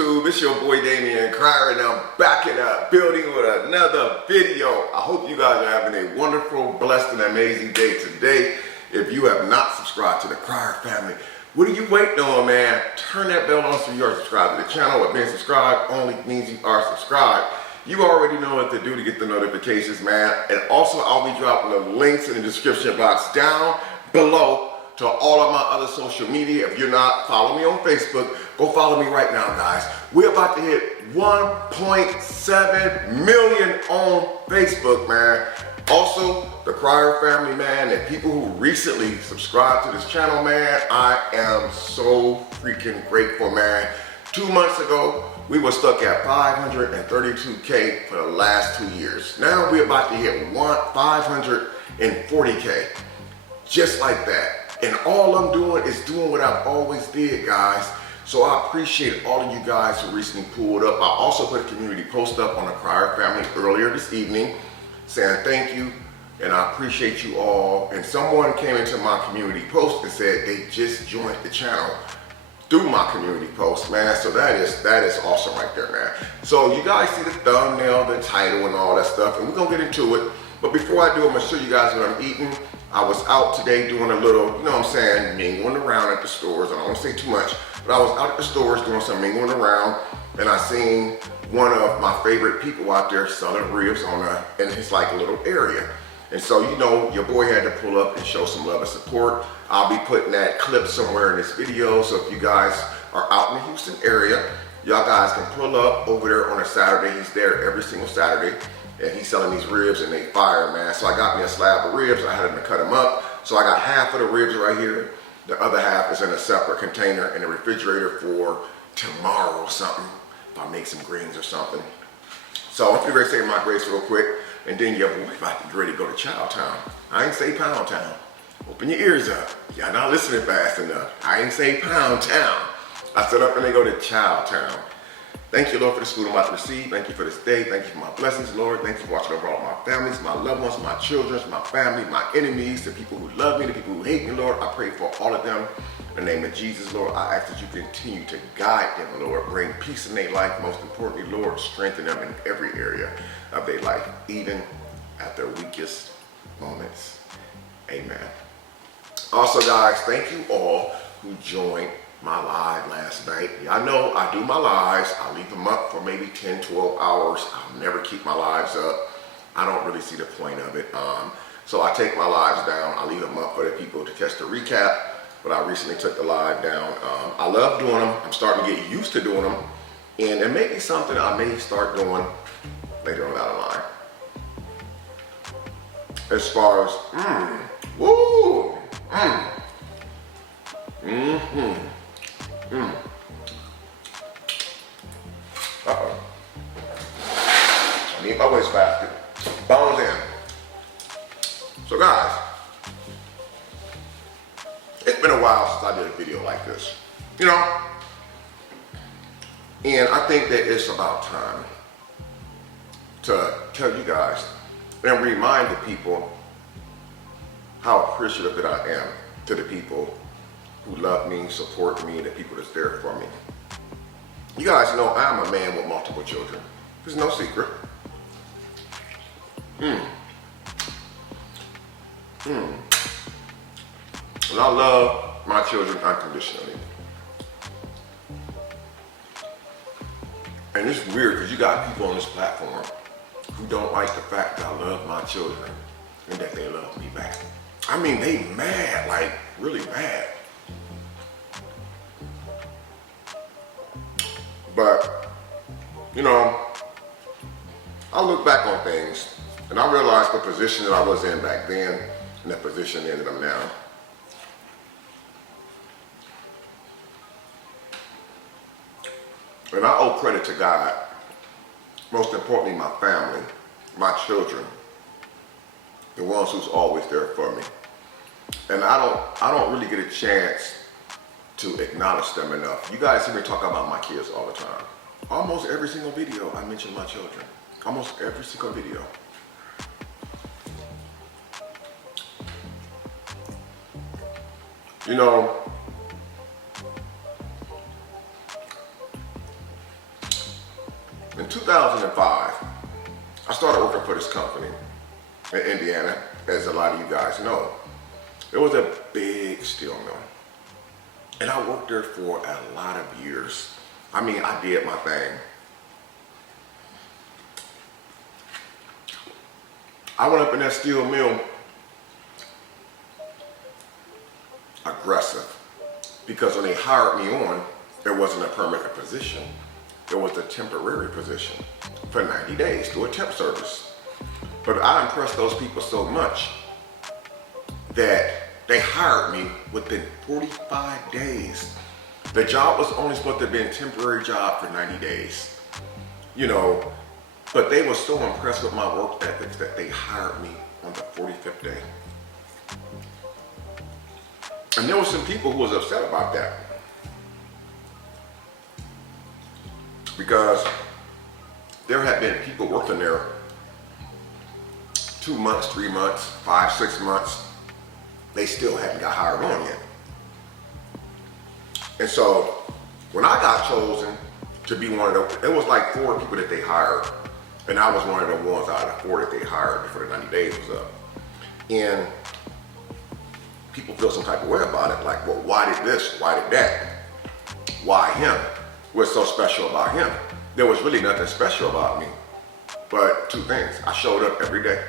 YouTube? It's your boy Damien Crier, and I'm back in the building with another video. I hope you guys are having a wonderful, blessed, and amazing day today. If you have not subscribed to the Crier family, what are you waiting on, man? Turn that bell on so you are subscribed to the channel. What being subscribed only means you are subscribed. You already know what to do to get the notifications, man. And also, I'll be dropping the links in the description box down below to all of my other social media. If you're not following me on Facebook, go follow me right now, guys. We're about to hit 1.7 million on Facebook, man. Also, the Crier family, man, and people who recently subscribed to this channel, man, I am so freaking grateful, man. 2 months ago, we were stuck at 532K for the last 2 years. Now we're about to hit 540K, just like that. And all I'm doing is doing what I've always did, guys. So I appreciate all of you guys who recently pulled up. I also put a community post up on the Crier family earlier this evening saying thank you and I appreciate you all. And someone came into my community post and said they just joined the channel through my community post, man. So that is awesome right there, man. So you guys see the thumbnail, the title, and all that stuff, and we're gonna get into it. But before I do, I'm gonna show you guys what I'm eating. I was out today doing a little, you know what I'm saying, mingling around at the stores. I don't want to say too much, but I was out at the stores doing some mingling around, and I seen one of my favorite people out there selling ribs in his like little area. And so, you know, your boy had to pull up and show some love and support. I'll be putting that clip somewhere in this video, so if you guys are out in the Houston area, y'all guys can pull up over there on a Saturday. He's there every single Saturday, and he's selling these ribs and they fire, man. So I got me a slab of ribs. I had him to cut them up. So I got half of the ribs right here. The other half is in a separate container in the refrigerator for tomorrow or something, if I make some greens or something. So I'm gonna say my grace real quick, and then your boy about to get ready to go to Child Town. I ain't say Pound Town. Open your ears up. Y'all not listening fast enough. I ain't say Pound Town. I said up and they go to Child Town. Thank you, Lord, for the food I'm about to receive. Thank you for this day. Thank you for my blessings, Lord. Thank you for watching over all my families, my loved ones, my children, my family, my enemies, the people who love me, the people who hate me, Lord. I pray for all of them. In the name of Jesus, Lord, I ask that you continue to guide them, Lord. Bring peace in their life. Most importantly, Lord, strengthen them in every area of their life, even at their weakest moments. Amen. Also, guys, thank you all who joined my live last night. Y'all know I do my lives. I leave them up for maybe 10, 12 hours. I'll never keep my lives up. I don't really see the point of it. So I take my lives down. I leave them up for the people to catch the recap. But I recently took the live down. I love doing them. I'm starting to get used to doing them. And it may be something I may start doing later on down the line. As far as, Uh-oh. I need my wastebasket. Bones in. So guys, it's been a while since I did a video like this. You know? And I think that it's about time to tell you guys and remind the people how appreciative that I am to the people who love me, support me, the people that's there for me. You guys know I'm a man with multiple children. There's no secret. And I love my children unconditionally. And it's weird because you got people on this platform who don't like the fact that I love my children and that they love me back. I mean, they mad, like really mad. But, you know, I look back on things and I realized the position that I was in back then and the position that I'm now. And I owe credit to God, most importantly my family, my children, the ones who's always there for me. And I don't really get a chance to acknowledge them enough. You guys hear me talk about my kids all the time. Almost every single video I mention my children. Almost every single video. You know, 2005, I started working for this company in Indiana, as a lot of you guys know. It was a big steel mill. And I worked there for a lot of years. I mean, I did my thing. I went up in that steel mill aggressive, because when they hired me on, it wasn't a permanent position. It was a temporary position for 90 days through a temp service. But I impressed those people so much that they hired me within 45 days. The job was only supposed to have been a temporary job for 90 days. You know, but they were so impressed with my work ethics that they hired me on the 45th day. And there were some people who was upset about that, because there had been people working there 2 months, 3 months, 5, 6 months. They still hadn't got hired on yet. And so when I got chosen to be one of the, it was like 4 people that they hired, and I was one of the ones out of the 4 that they hired before the 90 days was up. And people feel some type of way about it, like, well, why did this? Why did that? Why him? What's so special about him? There was really nothing special about me, but 2 things. I showed up every day,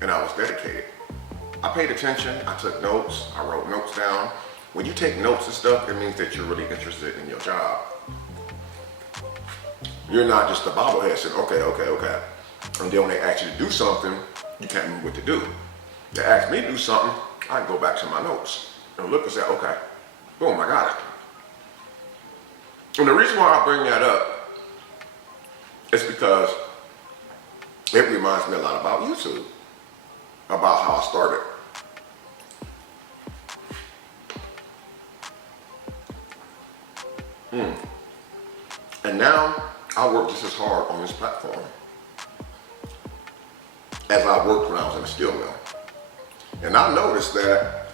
and I was dedicated. I paid attention, I took notes, I wrote notes down. When you take notes and stuff, it means that you're really interested in your job. You're not just a bobblehead saying, okay. And then when they ask you to do something, you can't remember what to do. They ask me to do something, I can go back to my notes and look and say, okay, boom, I got it. And the reason why I bring that up is because it reminds me a lot about YouTube, about how I started. And now I work just as hard on this platform as I worked when I was in the steel mill. And I noticed that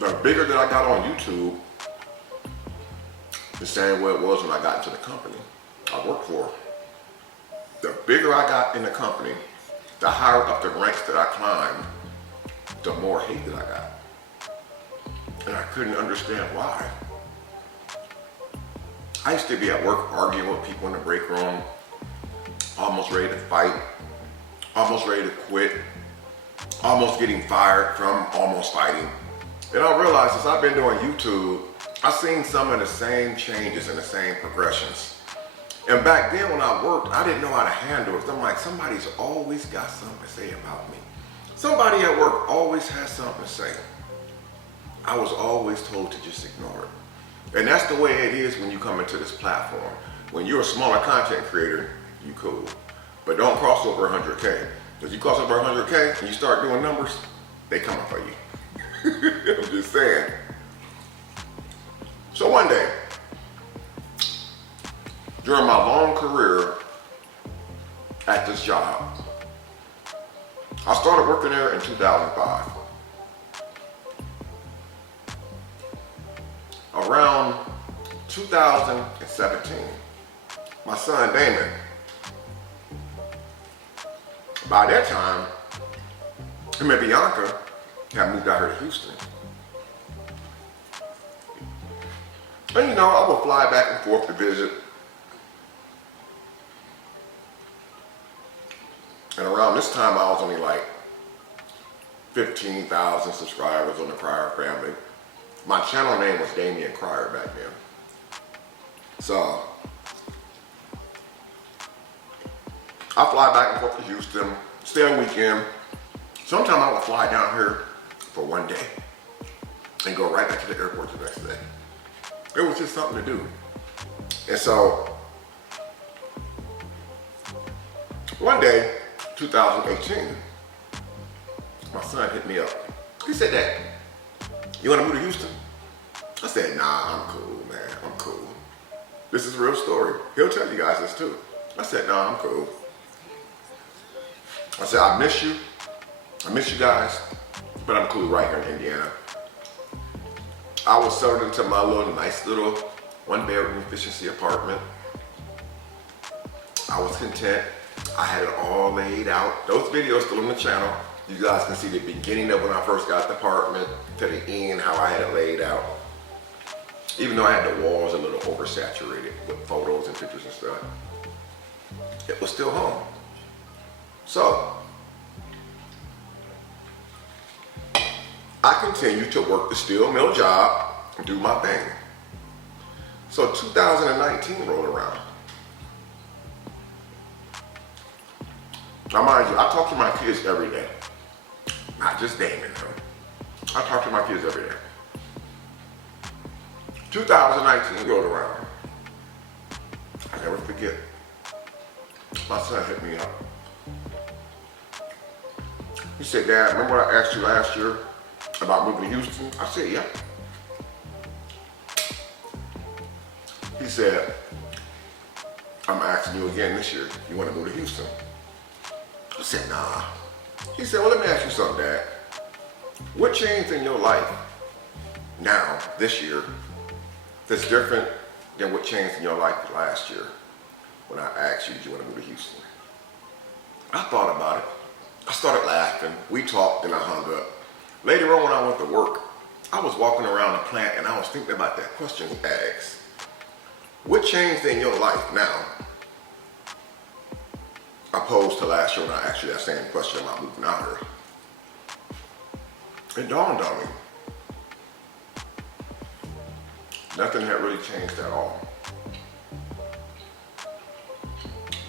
the bigger that I got on YouTube, the same way it was when I got into the company I worked for. The bigger I got in the company, the higher up the ranks that I climbed, the more hate that I got. And I couldn't understand why. I used to be at work arguing with people in the break room, almost ready to fight, almost ready to quit, almost getting fired from almost fighting. And I realized as I've been doing YouTube, I've seen some of the same changes and the same progressions. And back then when I worked, I didn't know how to handle it. I'm like, somebody's always got something to say about me. Somebody at work always has something to say. I was always told to just ignore it. And that's the way it is when you come into this platform. When you're a smaller content creator, you cool. But don't cross over 100K. Because you cross over 100K and you start doing numbers, they coming for you. I'm just saying. So one day, during my long career at this job, I started working there in 2005. Around 2017, my son Damien, by that time, him and Bianca had moved out here to Houston. And you know, I would fly back and forth to visit. And around this time, I was only like 15,000 subscribers on TheCryerFamily. My channel name was Damien Cryer back then. So, I fly back and forth to Houston, stay a weekend. Sometimes I would fly down here for one day and go right back to the airport the next day. It was just something to do. And so, one day, 2018, my son hit me up. He said, "Dad, you want to move to Houston?" I said, "Nah, I'm cool, man. I'm cool. This is a real story. He'll tell you guys this too." I said, "Nah, I'm cool." I said, "I miss you. I miss you guys, but I'm cool right here in Indiana." I was settled into my little nice little 1-bedroom efficiency apartment. was content. I had it all laid out. Those videos still on the channel. You guys can see the beginning of when I first got the apartment to the end, how I had it laid out. Even though I had the walls a little oversaturated with photos and pictures and stuff, it was still home. So, I continued to work the steel mill job and do my thing. So 2019 rolled around. Now mind you, I talk to my kids every day. Not just Damien, though. I talk to my kids every day. 2019 rolled around. I never forget. My son hit me up. He said, Dad, remember what I asked you last year about moving to Houston? I said, yeah. He said, I'm asking you again this year, you want to move to Houston? I said, nah. He said, well, let me ask you something, Dad. What changed in your life now, this year, that's different than what changed in your life last year when I asked you, did you want to move to Houston? I thought about it. I started laughing. We talked and I hung up. Later on when I went to work, I was walking around the plant and I was thinking about that question he asked. What changed in your life now opposed to last year when I asked you that same question about moving out here? It dawned on me. Nothing had really changed at all.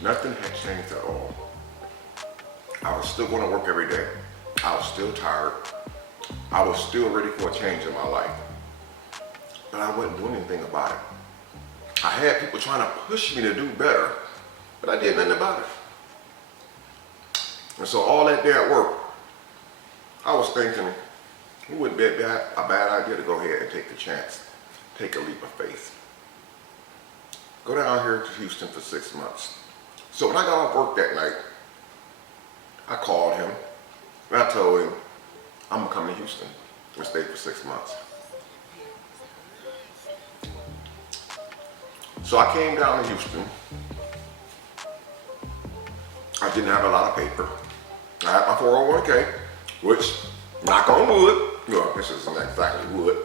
Nothing had changed at all. I was still going to work every day. I was still tired. I was still ready for a change in my life. But I wasn't doing anything about it. I had people trying to push me to do better, but I did nothing about it. And so all that day at work, I was thinking, it wouldn't be a bad idea to go ahead and take the chance, take a leap of faith. Go down here to Houston for 6 months. So when I got off work that night, I called him and I told him, I'm gonna come to Houston and stay for 6 months. So I came down to Houston. I didn't have a lot of paper. I had my 401k, which, knock on wood, no, this isn't exactly wood.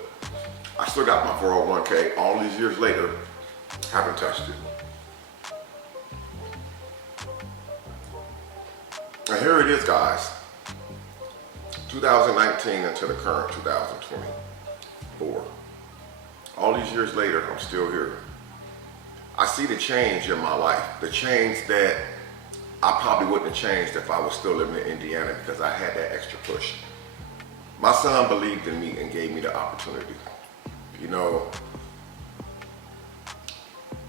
I still got my 401k all these years later, haven't touched it. And here it is, guys. 2019 until the current 2024. All these years later, I'm still here. I see the change in my life, the change that I probably wouldn't have changed if I was still living in Indiana because I had that extra push. My son believed in me and gave me the opportunity, you know.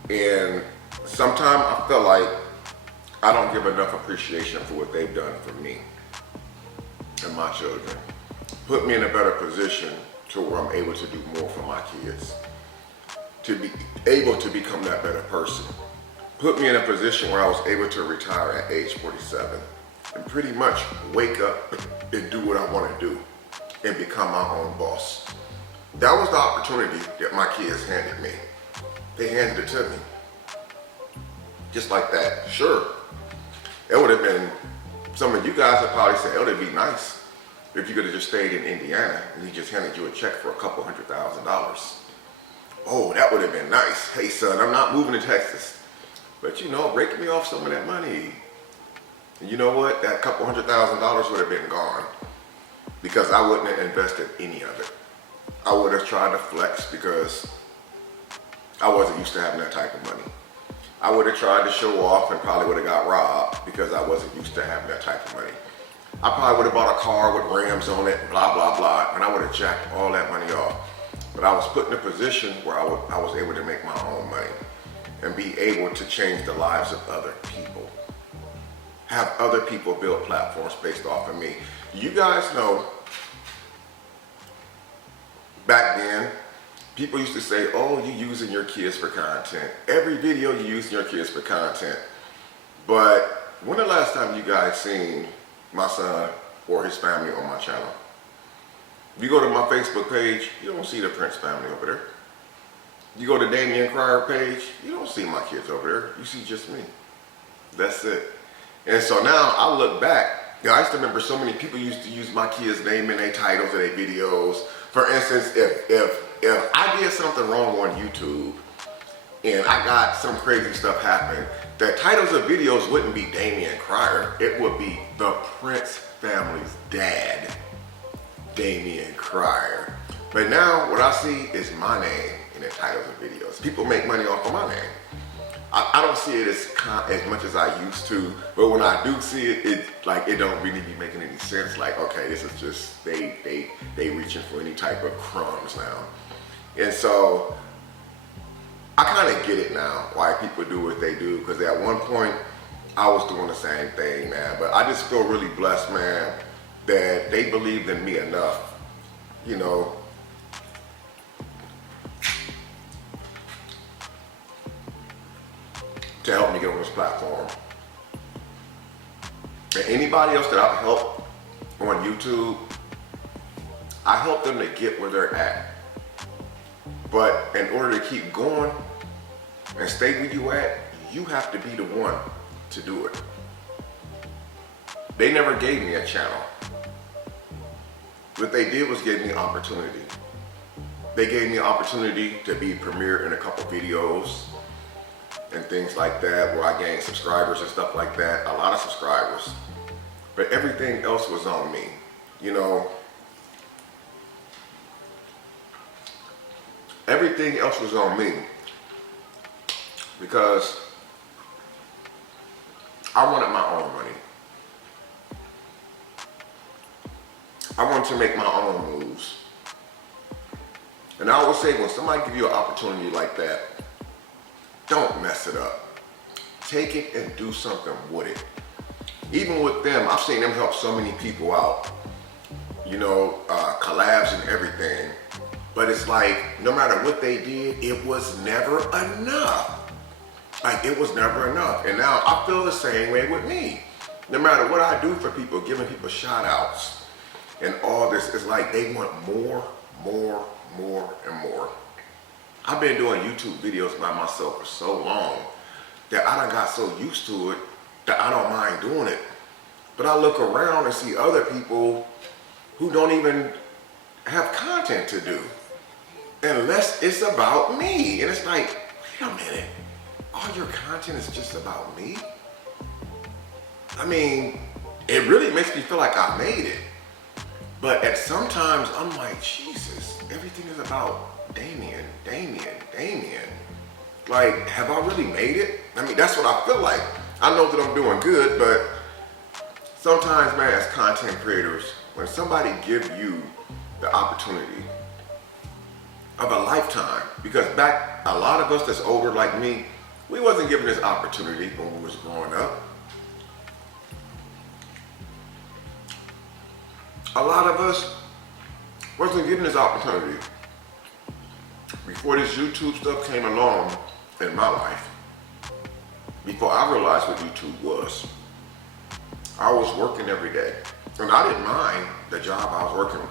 And sometimes I feel like I don't give enough appreciation for what they've done for me and my children. Put me in a better position to where I'm able to do more for my kids, to be able to become that better person. Put me in a position where I was able to retire at age 47 and pretty much wake up and do what I want to do and become my own boss. That was the opportunity that my kids handed me. They handed it to me. Just like that. Sure, it would have been, some of you guys would probably say, oh, it'd be nice if you could have just stayed in Indiana and he just handed you a check for a couple $100,000. Oh, that would have been nice. Hey son, I'm not moving to Texas, but you know, break me off some of that money. And you know what? That couple $100,000 would have been gone because I wouldn't have invested any of it. I would have tried to flex because I wasn't used to having that type of money. I would have tried to show off and probably would have got robbed because I wasn't used to having that type of money. I probably would have bought a car with rims on it, blah, blah, blah, and I would have jacked all that money off. But I was put in a position where I was able to make my own money and be able to change the lives of other people. Have other people build platforms based off of me. You guys know, back then, people used to say, oh, you're using your kids for content. Every video you're using your kids for content. But when the last time you guys seen my son or his family on my channel? If you go to my Facebook page, you don't see the Prince family over there. You go to Damien Crier page, you don't see my kids over there. You see just me. That's it. And so now I look back, I used to remember so many people used to use my kids' name in their titles of their videos. For instance, if I did something wrong on YouTube and I got some crazy stuff happen, the titles of videos wouldn't be Damien Cryer. It would be The Prince Family's dad, Damien Cryer. But now what I see is my name in the titles of videos. People make money off of my name. I don't see it as much as I used to, but when I do see it, it don't really be making any sense. Like, okay, this is just they reaching for any type of crumbs now. And so I kind of get it now why people do what they do, because at one point I was doing the same thing, man. But I just feel really blessed, man, that they believed in me enough, you know, to help me get on this platform. And anybody else that I've helped on YouTube, I help them to get where they're at. But in order to keep going and stay where you at, you have to be the one to do it. They never gave me a channel. What they did was give me an opportunity. They gave me an opportunity to be premiere in a couple videos and things like that, where I gained subscribers and stuff like that, a lot of subscribers. But everything else was on me, you know. Everything else was on me because I wanted my own money. I wanted to make my own moves. And I always say, when somebody gives you an opportunity like that, don't mess it up. Take it and do something with it. Even with them, I've seen them help so many people out, you know, collabs and everything. But it's like, no matter what they did, it was never enough. Like, it was never enough. And now I feel the same way with me. No matter what I do for people, giving people shout outs and all this, it's like they want more, more, more, and more. I've been doing YouTube videos by myself for so long that I done got so used to it that I don't mind doing it. But I look around and see other people who don't even have content to do, unless it's about me. And it's like, wait a minute, all your content is just about me? I mean, it really makes me feel like I made it. But at sometimes I'm like, Jesus, everything is about Damien, Damien, Damien. Like, have I really made it? I mean, that's what I feel like. I know that I'm doing good, but sometimes, man, as content creators, when somebody gives you the opportunity of a lifetime, because back, a lot of us that's older like me, we wasn't given this opportunity when we was growing up. A lot of us wasn't given this opportunity. Before this YouTube stuff came along in my life, before I realized what YouTube was, I was working every day. And I didn't mind the job I was working.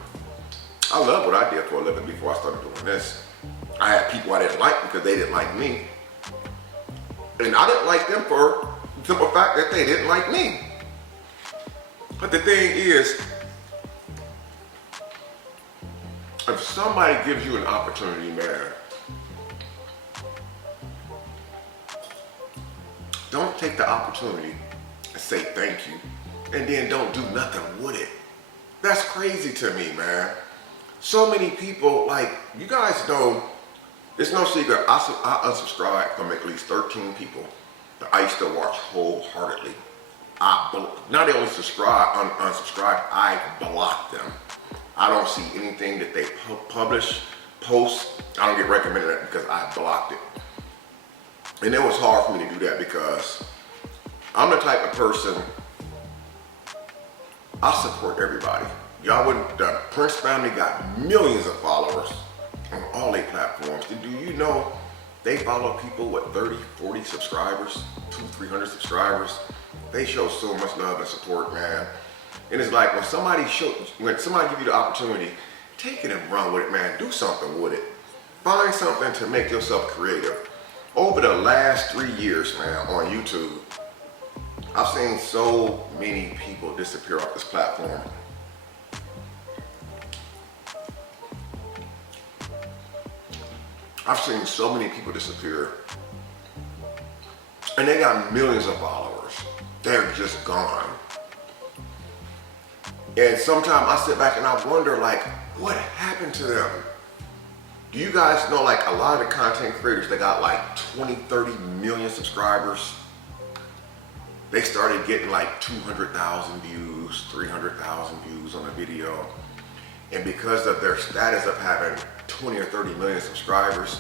I loved what I did for a living before I started doing this. I had people I didn't like because they didn't like me. And I didn't like them for the simple fact that they didn't like me. But the thing is, if somebody gives you an opportunity, man, don't take the opportunity and say thank you, and then don't do nothing with it. That's crazy to me, man. So many people, like, you guys know, it's no secret, I unsubscribed from at least 13 people that I used to watch wholeheartedly. Not only unsubscribe, I blocked them. I don't see anything that they publish, post. I don't get recommended that because I blocked it. And it was hard for me to do that because I'm the type of person, I support everybody. Y'all wouldn't, the Prince family got millions of followers on all their platforms. And do you know they follow people with 30, 40 subscribers, 200, 300 subscribers? They show so much love and support, man. And it's like when somebody give you the opportunity, take it and run with it, man. Do something with it. Find something to make yourself creative. Over the last 3 years, man, on YouTube, I've seen so many people disappear off this platform. I've seen so many people disappear, and they got millions of followers. They're just gone. And sometimes I sit back and I wonder, like, what happened to them? Do you guys know, like, a lot of the content creators that got like 20, 30 million subscribers, they started getting like 200,000 views, 300,000 views on a video. And because of their status of having 20 or 30 million subscribers,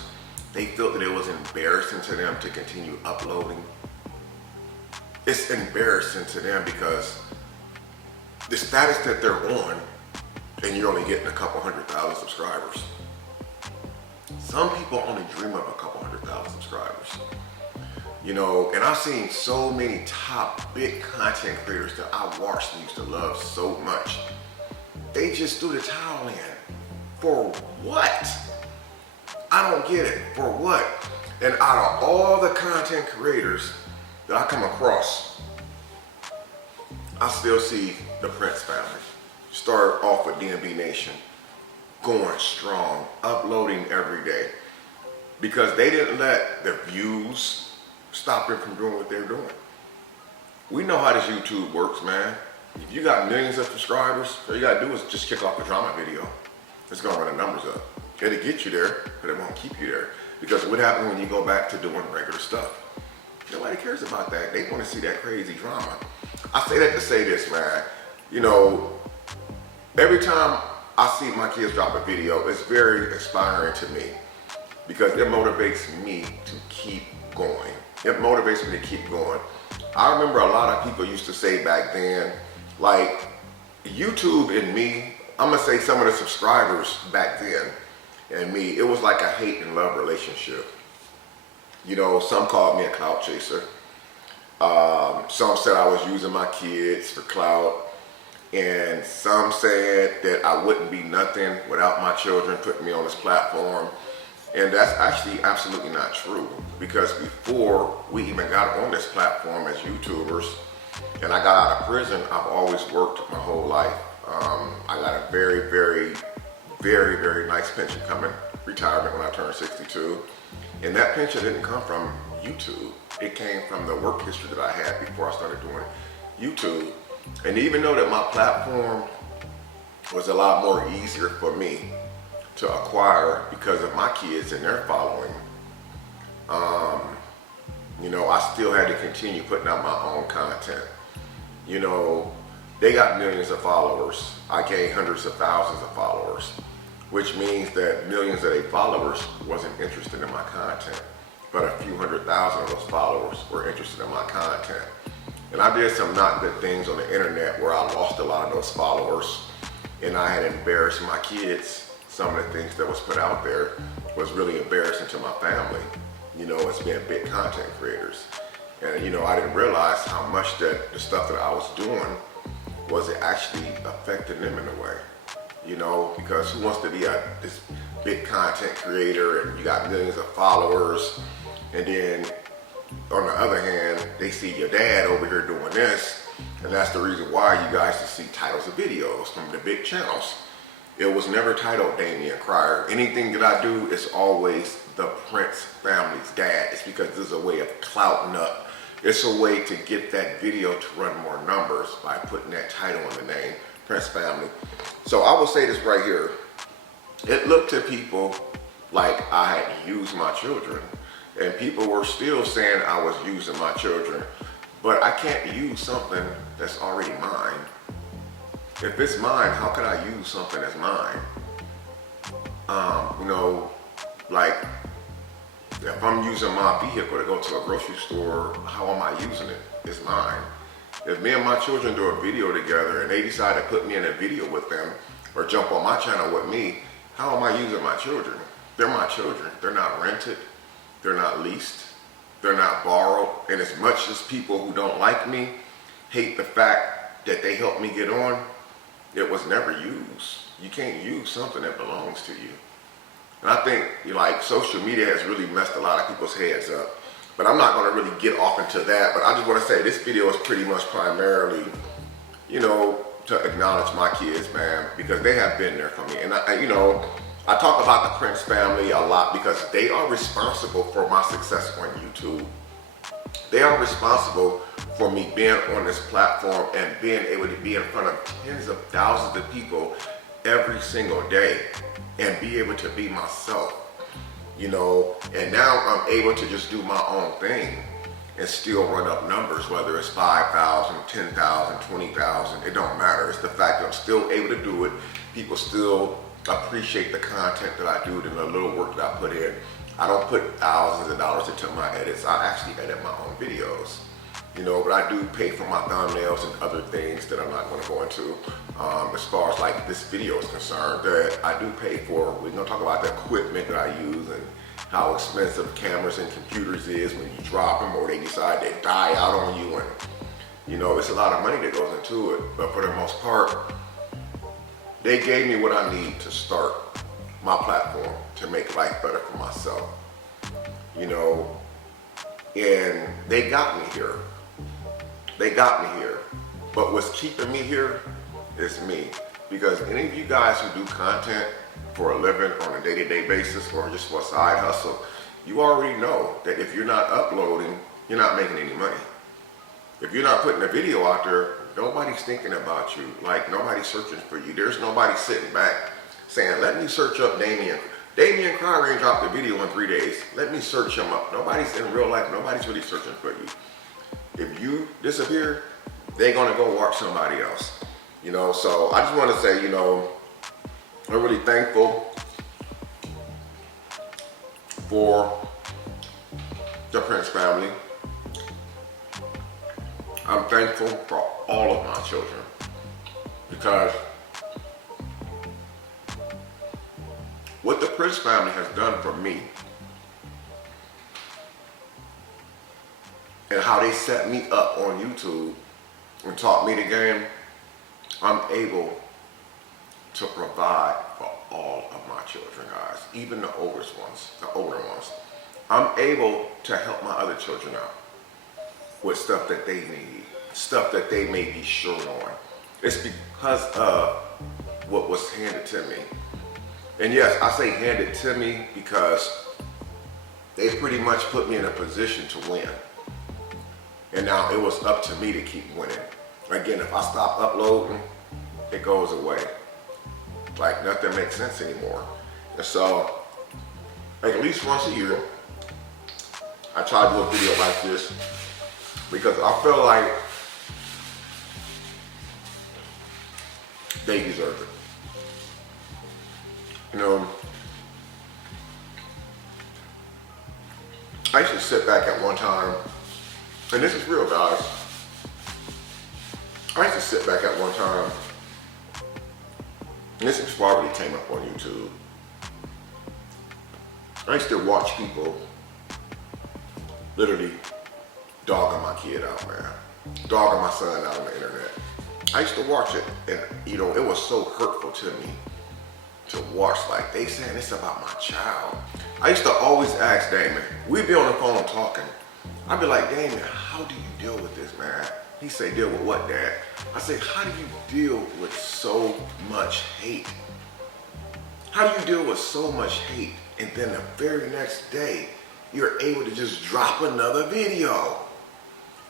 they felt that it was embarrassing to them to continue uploading. It's embarrassing to them because the status that they're on, and you're only getting a couple 100,000 subscribers. Some people only dream of a couple 100,000 subscribers. You know, and I've seen so many top big content creators that I watched and used to love so much. They just threw the towel in. For what? I don't get it. For what? And out of all the content creators that I come across, I still see the Prince family. Start off with DMB Nation, going strong, uploading every day, because they didn't let their views stop them from doing what they're doing. We know how this YouTube works, man. If you got millions of subscribers, all you gotta do is just kick off a drama video. It's gonna run the numbers up. It'll get you there, but it won't keep you there. Because what happens when you go back to doing regular stuff? Nobody cares about that. They wanna see that crazy drama. I say that to say this, man. You know, every time I see my kids drop a video, it's very inspiring to me because it motivates me to keep going. It motivates me to keep going. I remember a lot of people used to say back then, like, YouTube and me, I'm gonna say some of the subscribers back then and me, it was like a hate and love relationship. You know, some called me a clout chaser. Some said I was using my kids for clout. And some said that I wouldn't be nothing without my children putting me on this platform. And that's actually absolutely not true, because before we even got on this platform as YouTubers, and I got out of prison, I've always worked my whole life. I got a very, very, very, very nice pension coming, retirement when I turned 62. And that pension didn't come from YouTube. It came from the work history that I had before I started doing YouTube. And even though that my platform was a lot more easier for me to acquire because of my kids and their following, you know, I still had to continue putting out my own content. You know, they got millions of followers. I gained hundreds of thousands of followers, which means that millions of their followers wasn't interested in my content, but a few 100,000 of those followers were interested in my content. And I did some not good things on the internet where I lost a lot of those followers, and I had embarrassed my kids. Some of the things that was put out there was really embarrassing to my family, you know, as being big content creators. And, you know, I didn't realize how much that the stuff that I was doing was actually affecting them in a way, you know, because who wants to be this big content creator and you got millions of followers, and then on the other hand, they see your dad over here doing this, and that's the reason why you guys see titles of videos from the big channels. It was never titled Damien Cryer. Anything that I do is always the Prince family's dad. It's because this is a way of clouting up. It's a way to get that video to run more numbers by putting that title in the name, Prince family. So I will say this right here. It looked to people like I had used my children. And people were still saying I was using my children, but I can't use something that's already mine. If it's mine, how can I use something that's mine? You know, like if I'm using my vehicle to go to a grocery store, how am I using it? It's mine. If me and my children do a video together and they decide to put me in a video with them or jump on my channel with me, how am I using my children? They're my children. They're not rented. They're not leased, they're not borrowed. And as much as people who don't like me hate the fact that they helped me get on, it was never used. You can't use something that belongs to you. And I think, like, social media has really messed a lot of people's heads up. But I'm not going to really get off into that. But I just want to say this video is pretty much primarily, you know, to acknowledge my kids, man, because they have been there for me. And you know, I talk about the Prince family a lot because they are responsible for my success on YouTube. They are responsible for me being on this platform and being able to be in front of tens of thousands of people every single day and be able to be myself, you know. And now I'm able to just do my own thing and still run up numbers, whether it's 5,000, 10,000, 20,000, it don't matter. It's the fact that I'm still able to do it. People still appreciate the content that I do and the little work that I put in. I don't put thousands of dollars into my edits. I actually edit my own videos, you know, but I do pay for my thumbnails and other things that I'm not going to go into. As far as like this video is concerned, that I do pay for. We're going to talk about the equipment that I use and how expensive cameras and computers is when you drop them or they decide they die out on you, and you know, it's a lot of money that goes into it. But for the most part, they gave me what I need to start my platform to make life better for myself, you know, and they got me here. They got me here. But what's keeping me here is me. Because any of you guys who do content for a living on a day-to-day basis or just for a side hustle, you already know that if you're not uploading, you're not making any money. If you're not putting a video out there, nobody's thinking about you. Like, nobody's searching for you. There's nobody sitting back saying, let me search up Damion. Damion Crying dropped a video in 3 days. Let me search him up. Nobody's in real life. Nobody's really searching for you. If you disappear, they're going to go watch somebody else. You know, so I just want to say, you know, I'm really thankful for the Prince family. I'm thankful for all of my children because what the Prince family has done for me and how they set me up on YouTube and taught me the game, I'm able to provide for all of my children, guys, even the oldest ones, the older ones. I'm able to help my other children out with stuff that they need, stuff that they may be short on. It's because of what was handed to me. And yes, I say handed to me because they pretty much put me in a position to win. And now it was up to me to keep winning. Again, if I stop uploading, it goes away. Like, nothing makes sense anymore. And so, like, at least once a year, I try to do a video like this because I feel like they deserve it. You know, I used to sit back at one time, and this is real, guys. I used to sit back at one time, and this is before I really came up on YouTube. I used to watch people literally dogging my kid out, man. Dogging my son out on the internet. I used to watch it, and you know, it was so hurtful to me to watch, like, they saying it's about my child. I used to always ask Damien, we'd be on the phone talking. I'd be like, Damien, how do you deal with this, man? He say, deal with what, Dad? I say, how do you deal with so much hate? How do you deal with so much hate and then the very next day you're able to just drop another video?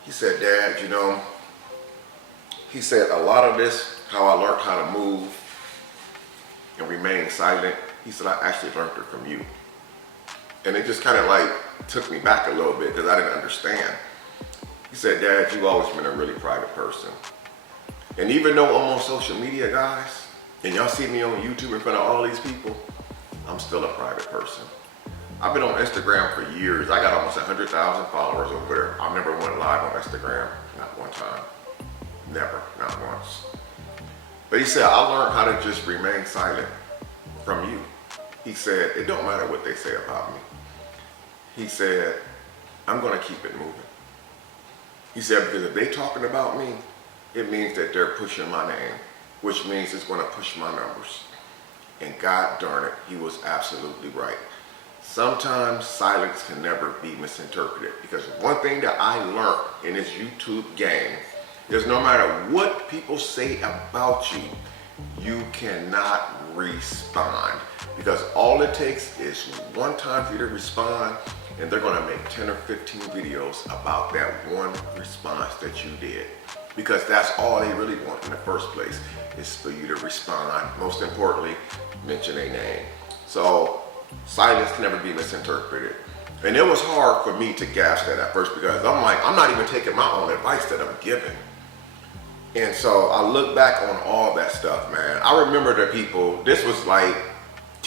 He said, Dad, you know, he said a lot of this, how I learned how to move and remain silent, he said, I actually learned it from you. And it just kind of like took me back a little bit because I didn't understand. He said, Dad, you've always been a really private person. And even though I'm on social media, guys, and y'all see me on YouTube in front of all these people, I'm still a private person. I've been on Instagram for years. I got almost 100,000 followers over there. I've never went live on Instagram, not one time. Never, not once. But he said, I learned how to just remain silent from you. He said, it don't matter what they say about me. He said, I'm gonna keep it moving. He said, because if they talking about me, it means that they're pushing my name, which means it's gonna push my numbers. And God darn it, he was absolutely right. sometimes silence can never be misinterpreted, because one thing that I learned in this YouTube game is no matter what people say about you, you cannot respond, because all it takes is one time for you to respond, and they're going to make 10 or 15 videos about that one response that you did, because that's all they really want in the first place, is for you to respond. Most importantly, mention a name. So silence can never be misinterpreted. And it was hard for me to grasp that at first, because I'm like, I'm not even taking my own advice that I'm giving. And so I look back on all that stuff, man. I remember the people, this was like,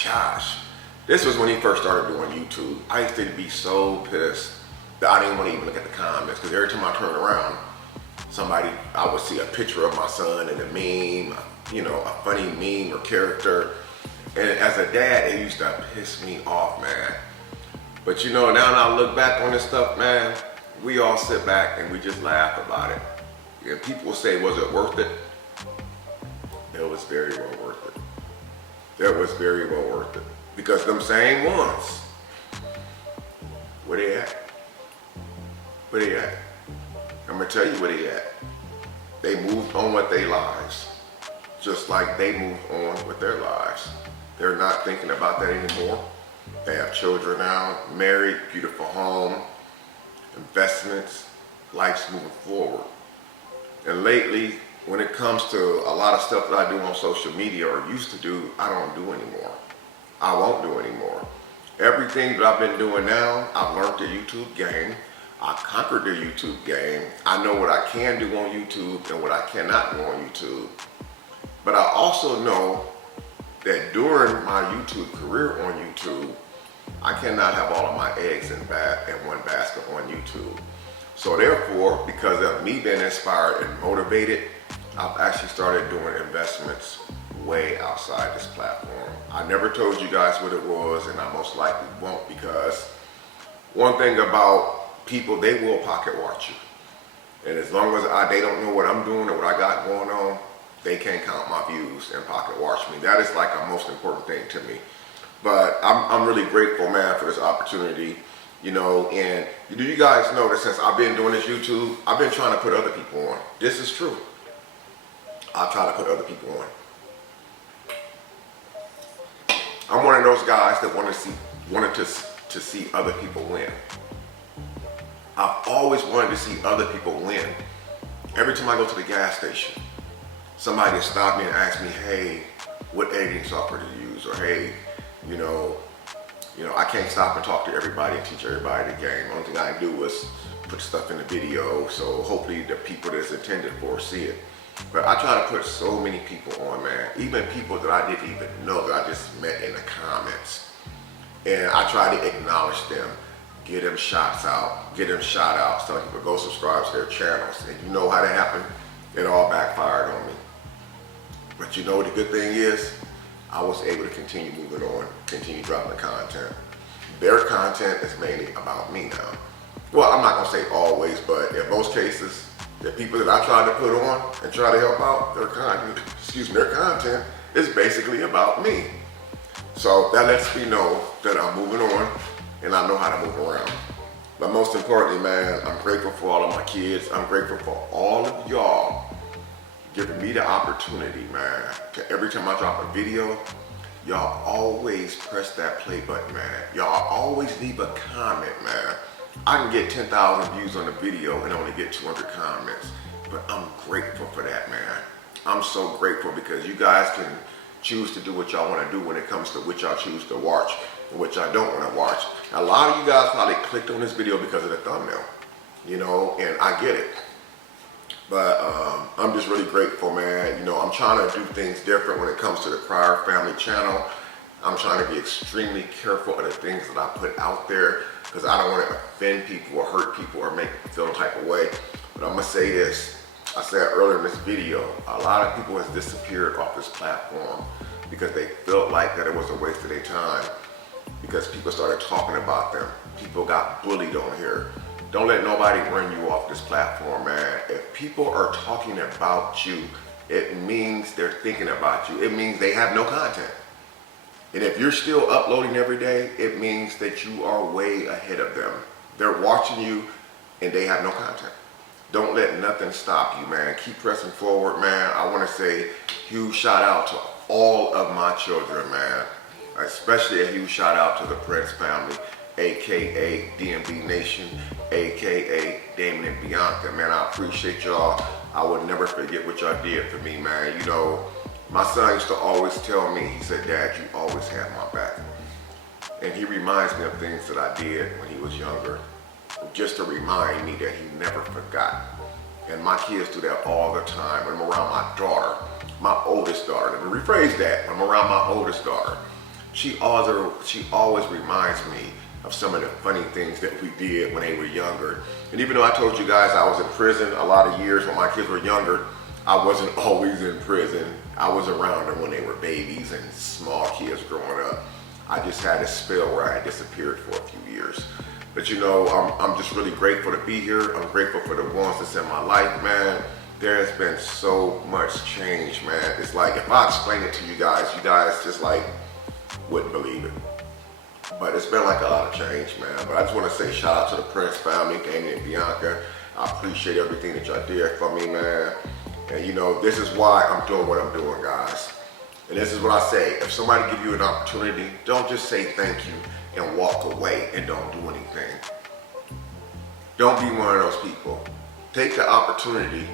gosh, this was when he first started doing YouTube. I used to be so pissed that I didn't want to even look at the comments, because every time I turned around, I would see a picture of my son in a meme, you know, a funny meme or character. And as a dad, it used to piss me off, man. But you know, now that I look back on this stuff, man, we all sit back and we just laugh about it. And people say, was it worth it? It was very well worth it. It was very well worth it. Because them same ones, where they at? Where they at? I'm gonna tell you where they at. They moved on with their lives, just like they moved on with their lives. They're not thinking about that anymore. They have children now, married, beautiful home, investments, life's moving forward. And lately, when it comes to a lot of stuff that I do on social media or used to do, I don't do anymore. I won't do anymore. Everything that I've been doing now, I've learned the YouTube game. I conquered the YouTube game. I know what I can do on YouTube and what I cannot do on YouTube. But I also know that during my YouTube career on YouTube, I cannot have all of my eggs in one basket on YouTube. So therefore, because of me being inspired and motivated, I've actually started doing investments way outside this platform. I never told you guys what it was, and I most likely won't, because one thing about people, they will pocket watch you. And as long as they don't know what I'm doing or what I got going on, they can't count my views and pocket watch me. That is like a most important thing to me. But I'm really grateful, man, for this opportunity, you know. And do you guys know that since I've been doing this YouTube, I've been trying to put other people on. This is true. I try to put other people on. I'm one of those guys that wanted to see other people win. I've always wanted to see other people win. Every time I go to the gas station, somebody will stop me and ask me, hey, what editing software do you use? Or hey, you know, I can't stop and talk to everybody and teach everybody the game. The only thing I do is put stuff in the video, so hopefully the people that it's intended for see it. But I try to put so many people on, man. Even people that I didn't even know that I just met in the comments. And I try to acknowledge them, get them shots out, get them shout outs, tell people go subscribe to their channels. And you know how that happened? It all backfired on me. But you know what the good thing is? I was able to continue moving on, continue dropping content. Their content is mainly about me now. Well, I'm not gonna say always, but in most cases, the people that I try to put on and try to help out, their content is basically about me. So that lets me know that I'm moving on and I know how to move around. But most importantly, man, I'm grateful for all of my kids. I'm grateful for all of y'all giving me the opportunity, man, to every time I drop a video, y'all always press that play button, man. Y'all always leave a comment, man. I can get 10,000 views on a video and only get 200 comments, but I'm grateful for that, man. I'm so grateful because you guys can choose to do what y'all want to do when it comes to what y'all choose to watch and what y'all don't want to watch. Now, a lot of you guys probably clicked on this video because of the thumbnail, you know, and I get it. But I'm just really grateful, man. You know, I'm trying to do things different when it comes to the TheCryerFamily channel. I'm trying to be extremely careful of the things that I put out there because I don't want to offend people or hurt people or make them feel a type of way. But I'm going to say this. I said earlier in this video, a lot of people has disappeared off this platform because they felt like that it was a waste of their time because people started talking about them. People got bullied on here. Don't let nobody run you off this platform, man. If people are talking about you, it means they're thinking about you. It means they have no content. And if you're still uploading every day, it means that you are way ahead of them. They're watching you and they have no content. Don't let nothing stop you, man. Keep pressing forward, man. I want to say huge shout out to all of my children, man. Especially a huge shout out to the Prince family, aka DMB Nation, aka Damien and Bianca, man. I appreciate y'all. I would never forget what y'all did for me, man. You know, my son used to always tell me, he said, Dad, you always had my back. And he reminds me of things that I did when he was younger, just to remind me that he never forgot. And my kids do that all the time. When I'm around my daughter, my oldest daughter, let me rephrase that, when I'm around my oldest daughter, she always reminds me of some of the funny things that we did when they were younger. And even though I told you guys I was in prison a lot of years when my kids were younger, I wasn't always in prison. I was around them when they were babies and small kids growing up. I just had a spell where I had disappeared for a few years. But you know, I'm just really grateful to be here. I'm grateful for the ones that's in my life, man. There has been so much change, man. It's like, if I explain it to you guys just like wouldn't believe it. But it's been like a lot of change, man. But I just want to say shout out to the Prince family, Damien and Bianca. I appreciate everything that y'all did for me, man. And you know, this is why I'm doing what I'm doing, guys. And this is what I say, if somebody give you an opportunity, don't just say thank you and walk away and don't do anything. Don't be one of those people. Take the opportunity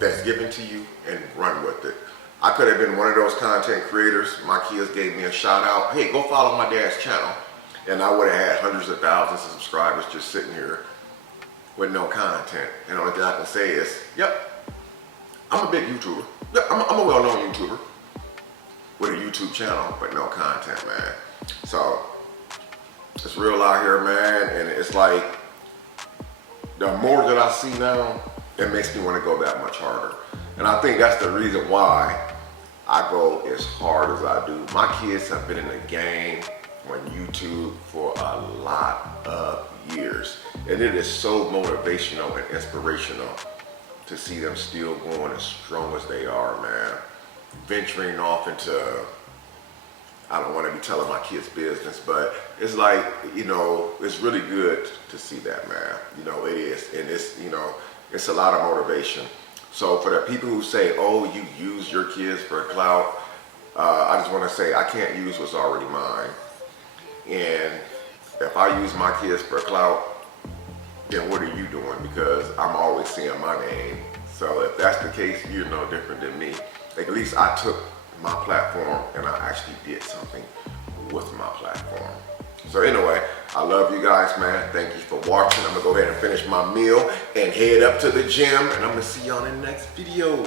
that's given to you and run with it. I could have been one of those content creators. My kids gave me a shout out. Hey, go follow my dad's channel. And I would have had hundreds of thousands of subscribers just sitting here with no content. And the only thing I can say is, yep, I'm a big YouTuber. Yep, I'm a well-known YouTuber with a YouTube channel, but no content, man. So, it's real out here, man. And it's like, the more that I see now, it makes me want to go that much harder. And I think that's the reason why I go as hard as I do. My kids have been in the game on YouTube for a lot of years. And it is so motivational and inspirational to see them still going as strong as they are, man. Venturing off into, I don't want to be telling my kids business, but it's like, you know, it's really good to see that, man. You know, it is. And it's, you know, it's a lot of motivation. So for the people who say, oh, you use your kids for clout, I just want to say I can't use what's already mine. And if I use my kids for clout, then what are you doing? Because I'm always seeing my name. So if that's the case, you're no different than me. Like, at least I took my platform and I actually did something with my platform. So anyway, I love you guys, man. Thank you for watching. I'm gonna go ahead and finish my meal and head up to the gym, and I'm gonna see y'all in the next video.